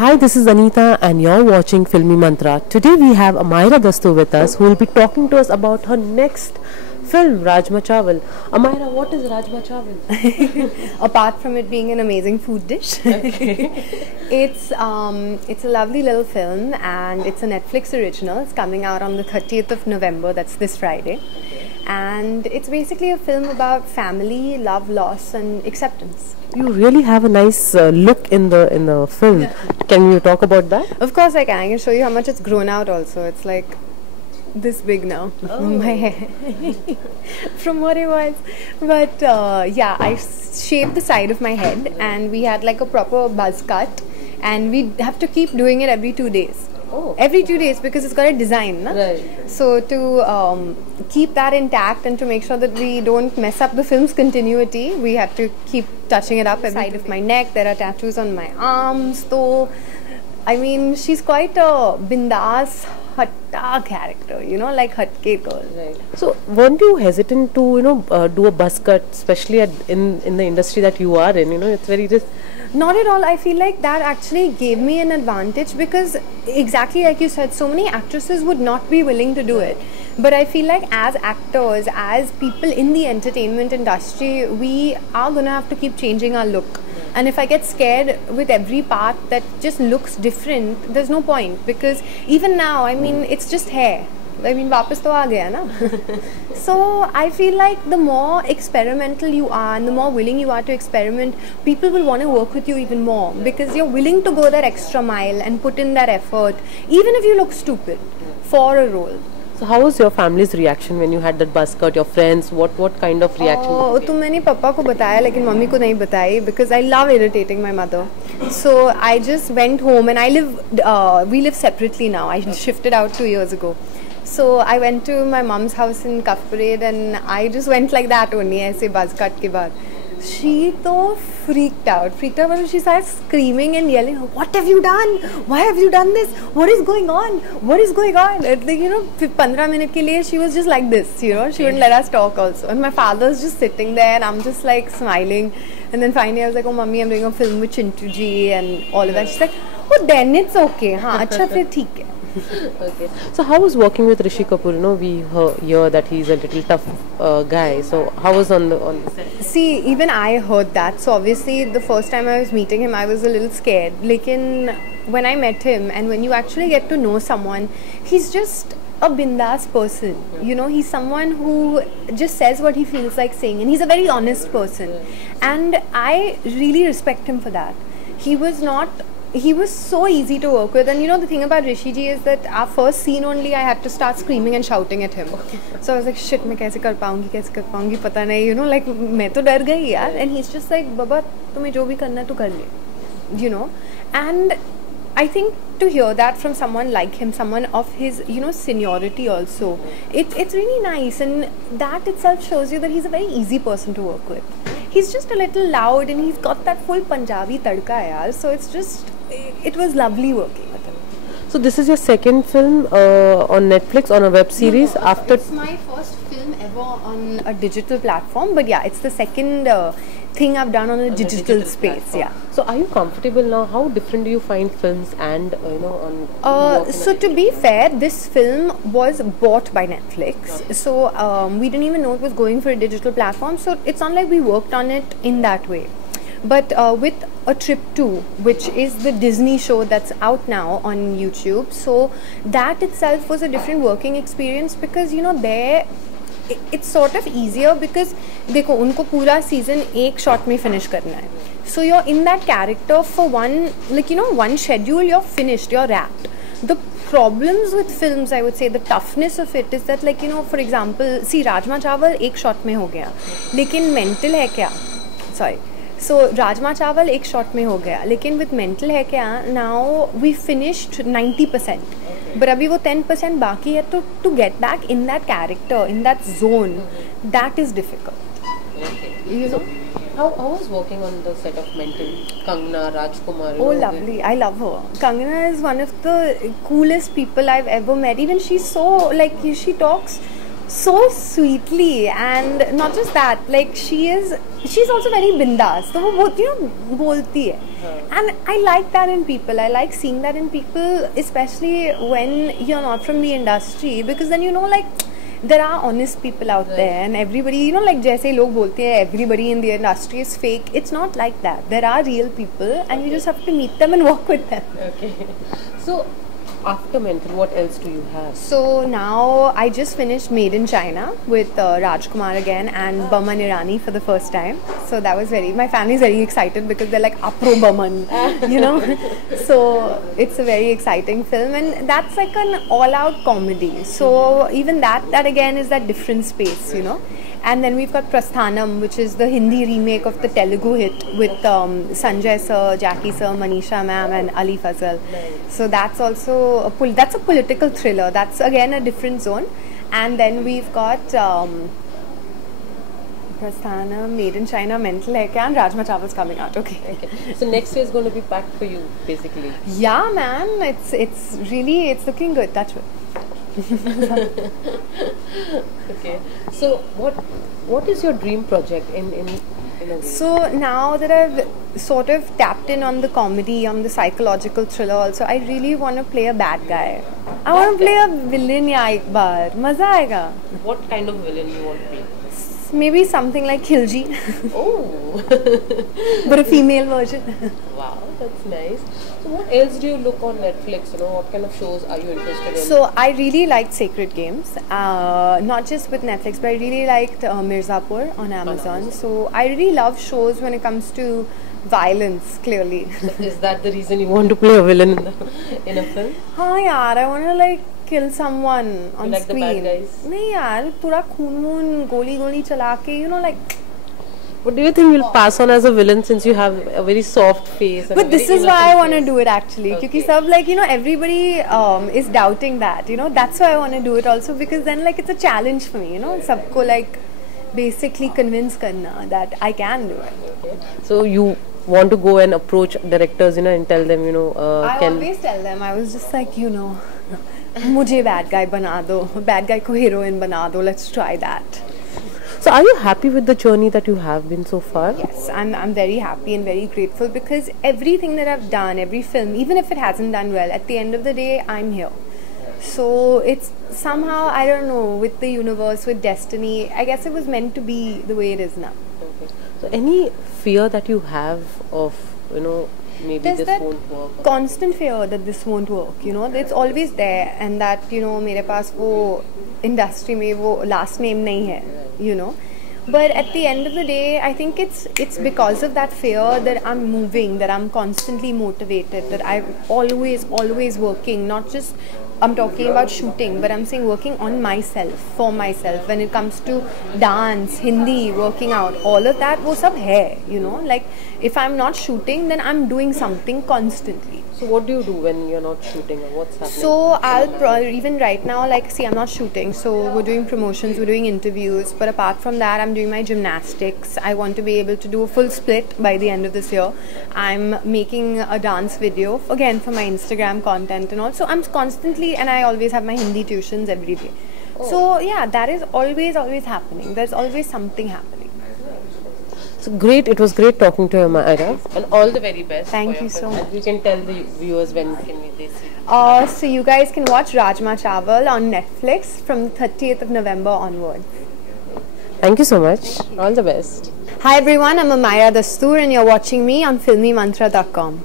Hi, this is Anita and you're watching Filmymantra. Today we have Amyra Dastur with us who will be talking to us about her next film, Rajma Chawal. Amyra, what is Rajma Chawal? Apart from it being an amazing food dish, it's a lovely little film and it's a Netflix original. It's coming out on the 30th of November, that's this Friday. And it's basically a film about family, love, loss and acceptance. You really have a nice look in the film. Yeah. Can you talk about that? Of course I can. I can show you how much it's grown out also. It's like this big now. Oh. My hair from what it was. But yeah, I shaved the side of my head and we had like a proper buzz cut and we have to keep doing it every 2 days. Oh. Every 2 days because it's got a design, na? Right. So to keep that intact and to make sure that we don't mess up the film's continuity, we have to keep touching it up. Every side of my neck, there are tattoos on my arms. So, I mean, she's quite a bindas hatta character, you know, like hatke girl. Right. So, weren't you hesitant to do a buzz cut, especially in the industry that you are in? You know, it's very just. Not at all. I feel like that actually gave me an advantage because exactly like you said, so many actresses would not be willing to do it. But I feel like as actors, as people in the entertainment industry, we are going to have to keep changing our look. And if I get scared with every part that just looks different, there's no point. Because even now, I mean, it's just hair. I mean, वापस तो आ गया ना. So I feel like the more experimental you are and the more willing you are to experiment, people will want to work with you even more because you're willing to go that extra mile and put in that effort, even if you look stupid, for a role. So how was your family's reaction when you had that buzz cut? Your friends, what kind of reaction? Oh, तो मैंने पापा को बताया लेकिन mummy को नहीं बताई because I love irritating my mother. So I just went home and we live separately now. I shifted out 2 years ago. So I went to my mom's house in Cuff Parade and I just went like that only, ऐसे buzz cut के बाद. She so freaked out. She started screaming and yelling, "What have you done? Why have you done this? What is going on? What is going on?" And, like, you know, 15 minutes के लिए she was just like this, you know. She wouldn't let us talk also. And my father's just sitting there and I'm just like smiling. And then finally I was like, "Oh, mummy, I'm doing a film with Chintu ji," and all of that. She's like, "Oh, then it's okay. हाँ, अच्छा फिर ठीक है." Okay. So how was working with Rishi Kapoor? You know, we hear that he's a little tough guy. So how was on the set? See, even I heard that. So obviously, the first time I was meeting him, I was a little scared. Lekin when I met him, and when you actually get to know someone, he's just a bindas person. You know, he's someone who just says what he feels like saying, and he's a very honest person. And I really respect him for that. He was so easy to work with, and you know the thing about Rishi ji is that our first scene only I had to start screaming and shouting at him. So I was like, shit, मैं कैसे कर पाऊँगी पता नहीं, you know, like मैं तो डर गई यार. And he's just like, बाबा तुम्हें जो भी करना है तो कर ले, you know. And I think to hear that from someone like him, someone of his, you know, seniority also, it's really nice, and that itself shows you that he's a very easy person to work with. He's just a little loud and he's got that full Punjabi tadka yaar. So it was lovely working with him. So this is your second film on Netflix, on a web series? No, after it's my first film ever on a digital platform, but yeah, it's the second thing I've done on a digital space. Platform. Yeah. So are you comfortable now? How different do you find films and on? So to be fair, this film was bought by Netflix. Okay. So we didn't even know it was going for a digital platform. So it's not like we worked on it in that way. But with A Trip To, which is the Disney show that's out now on YouTube, so that itself was a different working experience because, you know, there it's sort of easier because देखो उनको पूरा season एक shot में finish करना है. So you're in that character for one schedule, you're finished, you're wrapped. The problems with films, I would say, the toughness of it is that, like, you know, for example, see Rajma Chawal एक shot में हो गया, लेकिन mental है क्या? Sorry. So Rajma Chawal एक shot में हो गया, लेकिन with mental है क्या? Now we finished 90%. But अभी वो 10% बाकी है, तो to get back in that character, in that zone, that is difficult. Okay. You know? How was working on the set of Mental? Kangana, Rajkumar? Oh, lovely. I love her. Kangana is one of the coolest people I've ever met. Even she's so, like, she talks so sweetly, and not just that, like she's also very bindas, तो वो बहुत बोलती है, and I like that in people. I like seeing that in people, especially when you're not from the industry, because then like there are honest people out there, and everybody like जैसे लोग बोलते हैं everybody in the industry is fake. It's not like that. There are real people, and you just have to meet them and walk with them. Okay. So after Mental, what else do you have? So now I just finished Made in China with Rajkumar again and Baman Irani for the first time. So that was my family is very excited because they're like Apro Baman, So it's a very exciting film, and that's like an all-out comedy. So even that again is that different space, And then we've got Prasthanam, which is the Hindi remake of the Telugu hit with Sanjay sir, Jackie sir, Manisha ma'am, and Ali Fazal. So that's also that's a political thriller. That's again a different zone. And then we've got Prasthanam, Made in China, Mental hai kya, and Rajma Chawal's coming out. Okay. So next year is going to be packed for you, basically. Yeah, man. It's really looking good. Touch wood. Okay. So what is your dream project in a way? So now that I've sort of tapped in on the comedy, on the psychological thriller also, I really want to play a bad guy. I want to play a villain ek baar. Maza aayega. What kind of villain you want to be? Maybe something like Khilji. Oh. But a female version. Wow, that's nice. So what else do you look on Netflix? What kind of shows are you interested in? So I really liked Sacred Games, not just with Netflix, but I really liked Mirzapur on Amazon. So I really love shows when it comes to violence, clearly. So is that the reason you want to play a villain in a film? हाँ यार, I want to like kill someone on you like screen. The bad guys? नहीं यार, पूरा खून गोली चला के, like. What do you think you'll pass on as a villain, since you have a very soft face? But this is why I want to do it actually. Because everybody is doubting that. That's why I want to do it also, because then like it's a challenge for me. Sabko like basically convince karna that I can do it. Okay. So you want to go and approach directors, and tell them, I always tell them. I was just like, मुझे bad guy बना दो, bad guy को heroine बना दो. Let's try that. So are you happy with the journey that you have been so far? Yes, I'm very happy and very grateful, because everything that I've done, every film, even if it hasn't done well, at the end of the day, I'm here. So it's somehow, I don't know, with the universe, with destiny, I guess it was meant to be the way it is now. Okay. So any fear that you have of, maybe There's this that won't work? Constant fear that this won't work, it's always there, and that, मेरे पास वो industry में वो last name नहीं है, But at the end of the day, I think it's because of that fear that I'm moving, that I'm constantly motivated, that I'm always working, not just I'm talking about shooting, but I'm saying working on myself, for myself. When it comes to dance, Hindi, working out, all of that, वो सब है, like if I'm not shooting, then I'm doing something constantly. So what do you do when you're not shooting, or what's happening? So even right now, like, see, I'm not shooting, so we're doing promotions, we're doing interviews, but apart from that, I'm doing my gymnastics. I want to be able to do a full split by the end of this year. I'm making a dance video, again, for my Instagram content, and also I'm constantly, and I always have my Hindi tuitions every day. Oh. So yeah, that is always happening. There's always something happening. So great, it was great talking to you, Amyra, and all the very best. Thank you so much. And you can tell the viewers when can they see. So you guys can watch Rajma Chawal on Netflix from the 30th of November onwards. Thank you so much. All the best. Hi everyone, I'm Amyra Dastur, and you're watching me on Filmymantra.com.